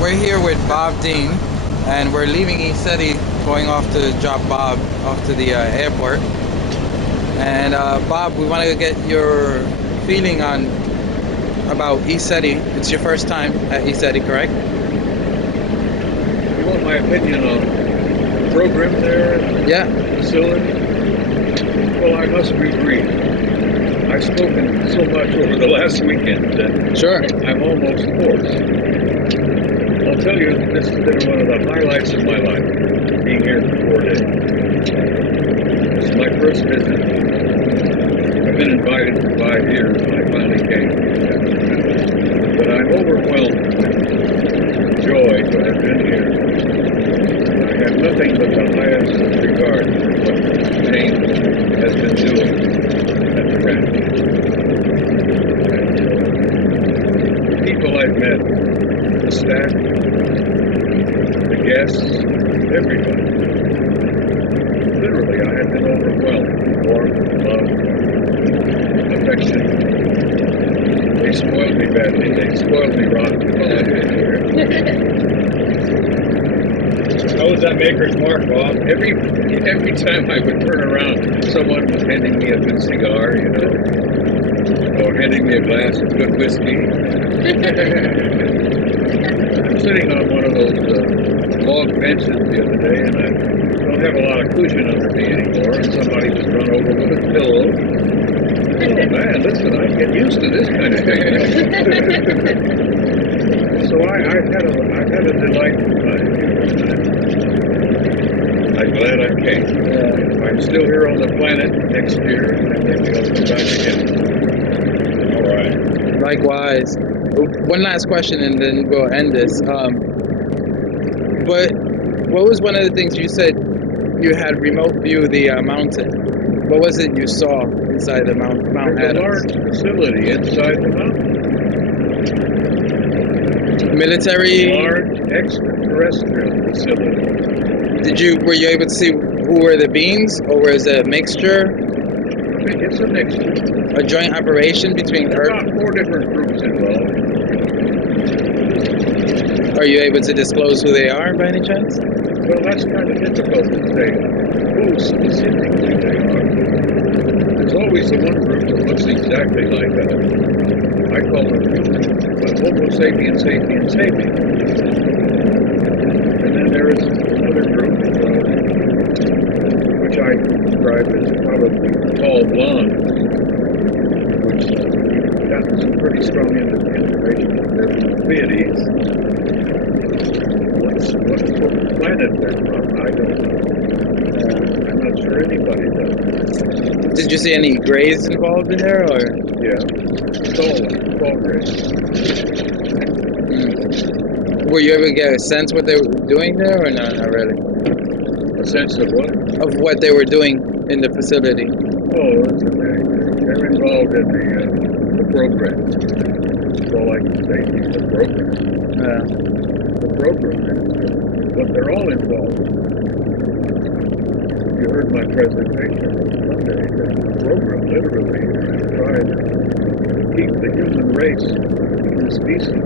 We're here with Bob Dean, and we're leaving ECETI, going off to drop Bob off to the airport. And Bob, we want to get your feeling on about ECETI. It's your first time at ECETI, correct? You want my opinion on the program there? Yeah. Facility? Well, I must be brief. I've spoken so much over the last weekend that Sure. I'm almost hoarse. I'll tell you, this has been one of the highlights of my life, being here for 4 days. This is my first visit. I've been invited for 5 years, and I finally came. But I'm overwhelmed with joy to have been here. I have nothing but the highest regard for what Jane has been doing at the ranch. And the people I've met, the staff, the guests, everybody. Literally, I have been overwhelmed with warmth, love, affection. They spoiled me badly. They spoiled me rotten while I've been here. How was that Maker's Mark, Bob? Every time I would turn around, someone was handing me a good cigar, you know, or handing me a glass of good whiskey. I'm sitting on one of those log benches the other day, and I don't have a lot of cushion under me anymore, and somebody was run over with a pillow. Oh man, listen, I get used to this kind of thing. So I've had a delightful time. I'm glad I came. I'm still here on the planet next year, and maybe I'll come back again. All right. Likewise. One last question, and then we'll end this. But what was one of the things you said you had remote view the mountain? What was it you saw inside the Mount There's Adams? a large facility inside the mountain. Military? Large extraterrestrial facility. Were you able to see who were the beings, or was it a mixture? I think it's a mixture. A joint operation between There are Earth? about 4 different groups involved. Are you able to disclose who they are by any chance? Well, that's kind of difficult to say who specifically they are. There's always the one group that looks exactly like us. I call them Homo sapiens sapiens sapiens. And then there is another group, which I describe as probably tall blondes, which got some pretty strong information from their Pleiades. What planet they're from, I don't know. I'm not sure anybody does. Did you see any grays involved in there, or? Yeah, tall grays. Were you able to get a sense what they were doing there, or not really? A sense of what? Of what they were doing in the facility. Oh, that's okay. They're involved in the program. That's all I can say. The program. The program. But they're all involved. You heard my presentation on Sunday. The program literally tried to keep the human race, the species,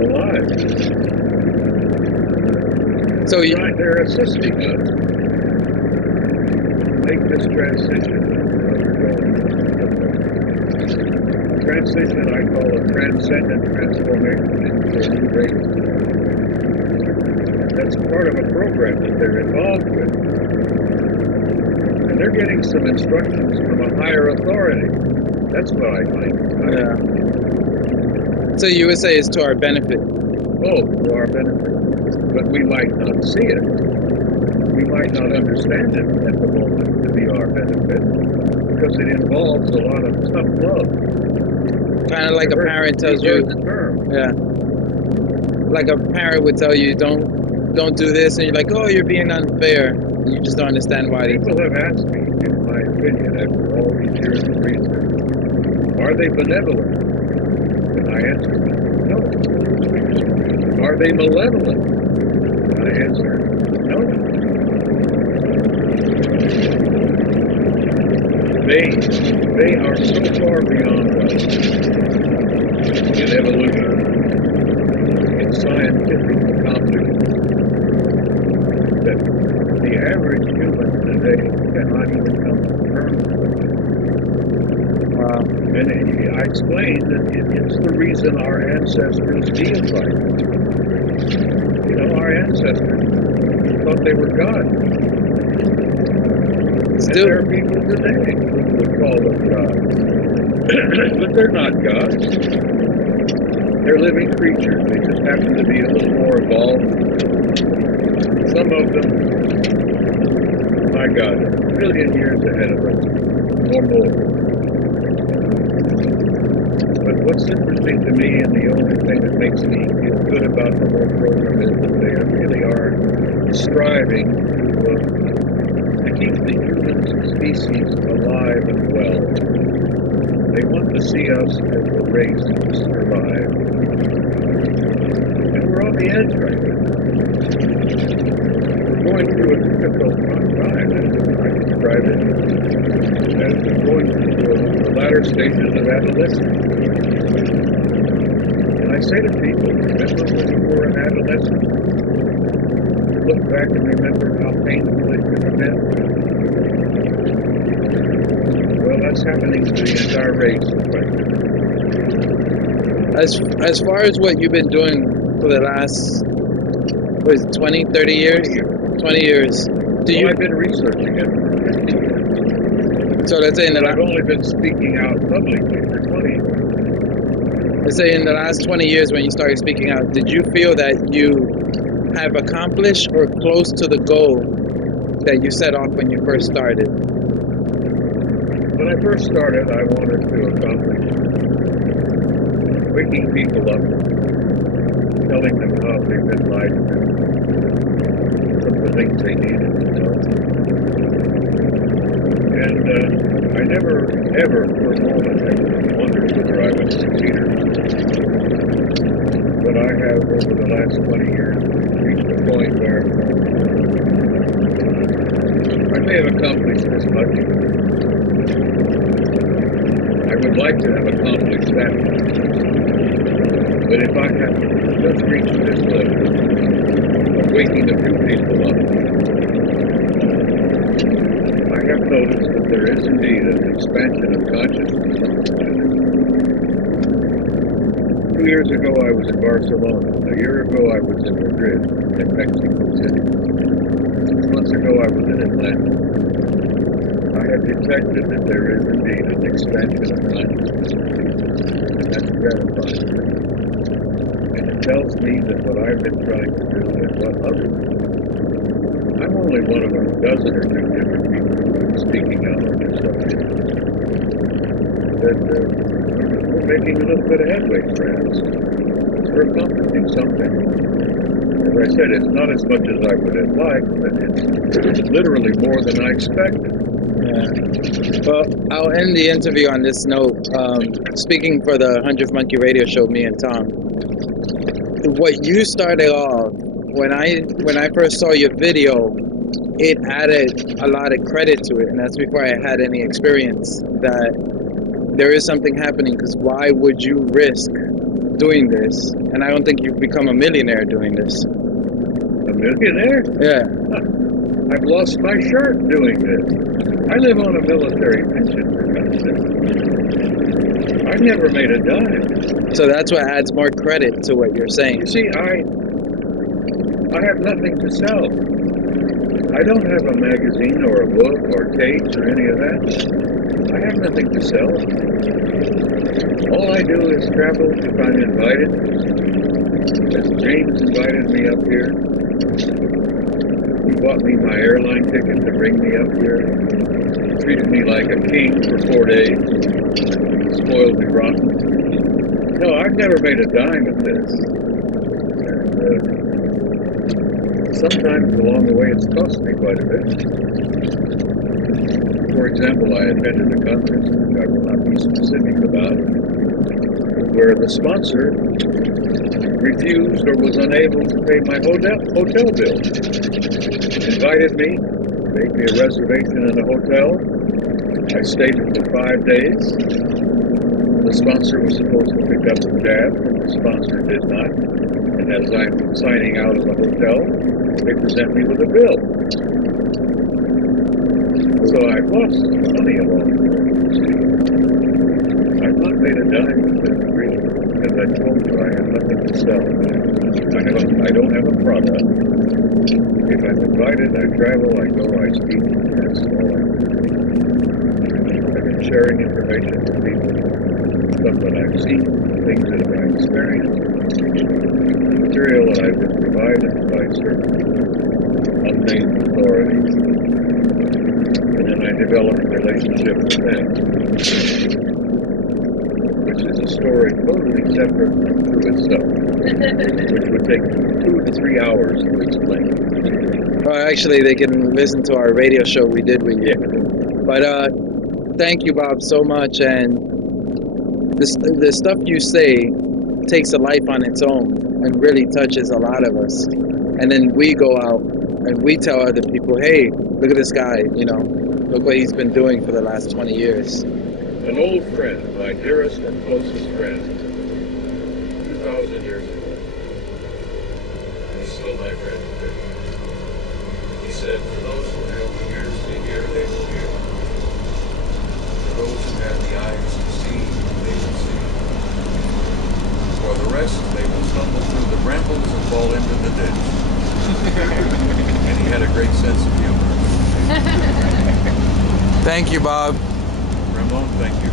alive. So They're assisting us make this transition. Transition I call a transcendent transformation into a new race. That's part of a program that they're involved with. And they're getting some instructions from a higher authority. That's what I find. yeah. So you would say it's to our benefit. Oh, to our benefit. But we might not see it. We might not understand it at the moment to be our benefit, because it involves a lot of tough love. Kind of like a parent tells you, yeah, like a parent would tell you, don't do this, and you're like, oh, you're being unfair. And you just don't understand why. People have asked me, in my opinion, after all these years of research, are they benevolent? And I answer, no. Are they malevolent? And I answer, no. They are so far beyond us in evolution, in science. time it would come permanently. Wow. And I explained that it's the reason our ancestors deified. You know, our ancestors thought they were God. Still, and there are people today who would call them gods. But they're not gods. They're living creatures. They just happen to be a little more evolved. Some of them, my God, a billion years ahead of us, or more. But what's interesting to me, and the only thing that makes me feel good about the whole program, is that they really are striving to keep the human species alive and well. They want to see us as a race survive. And we're on the edge right now. We're going through a difficult time, and I describe it as going through the latter stages of adolescence. And I say to people, remember when you were an adolescent? Look back and remember how painful it could have been. Well, that's happening to the entire race. as far as what you've been doing for the last, what is it, 20, 30 years? 20 years. I've been researching it for 15 years. So let's say I've only been speaking out publicly for 20 years. Let's say in the last 20 years when you started speaking out, did you feel that you have accomplished or close to the goal that you set off when you first started? When I first started, I wanted to accomplish waking people up, telling them how they've been lied to, some of the things they needed to know. And I never, ever for a moment have wondered whether I would succeed or not. But I have, over the last 20 years, reached a point where I may have accomplished this much. I would like to have accomplished that much. But if I have just reached this level of waking a few people up, I have noticed that there is indeed an expansion of consciousness on the planet. 2 years ago I was in Barcelona. A year ago I was in Madrid, in Mexico City. 6 months ago I was in Atlanta. I have detected that there is indeed an expansion of consciousness, and that's gratifying. And it tells me that what I've been trying to do and what others do, I'm only one of a dozen or two different people who are speaking out on this subject, that we're making a little bit of headway, friends. We're accomplishing something. As I said, it's not as much as I would have liked, but it's literally more than I expected. Yeah. Well, I'll end the interview on this note. Speaking for the 100th Monkey Radio Show, me and Tom, what you started off, when I first saw your video, it added a lot of credit to it, and that's before I had any experience that there is something happening, because why would you risk doing this? And I don't think you've become a millionaire doing this. A millionaire? Yeah. I've lost my shirt doing this. I live on a military pension, for God's sake. I've never made a dime. So that's what adds more credit to what you're saying. You see, I have nothing to sell. I don't have a magazine or a book or tapes or any of that. I have nothing to sell. All I do is travel if I'm invited. As James invited me up here, he bought me my airline ticket to bring me up here. Treated me like a king for 4 days. Spoiled me rotten. No, I've never made a dime of this. And sometimes along the way it's cost me quite a bit. For example, I attended a conference, which I will not be specific about, where the sponsor refused or was unable to pay my hotel bill. Invited me, made me a reservation in a hotel. I stayed for 5 days. The sponsor was supposed to pick up the tab, but the sponsor did not. And as I'm signing out of the hotel, they present me with a bill. So So I've lost money along the way. I've not made a dime with this dream because I told you I have nothing to sell. I don't have a product. If I'm invited, I travel, I go, I speak, that's all I do. I've been sharing information with people, stuff that I've seen, things that I've experienced, material that I've been provided by certain unnamed authorities. And then I developed a relationship with them, which is a story totally separate to itself, which would take 2 to 3 hours to explain. Well, actually, they can listen to our radio show we did with you. But thank you, Bob, so much. And the stuff you say takes a life on its own and really touches a lot of us. And then we go out and we tell other people, hey, look at this guy, look what he's been doing for the last 20 years. An old friend, my dearest and closest friend, 2,000 years ago, he's still my friend today. He said, for those who have the ears to hear, they will hear. For those who have the eyes to see, they will see. For the rest, they will stumble through the brambles and fall into the ditch. And he had a great sense of humor. Thank you, Bob. Ramon, thank you.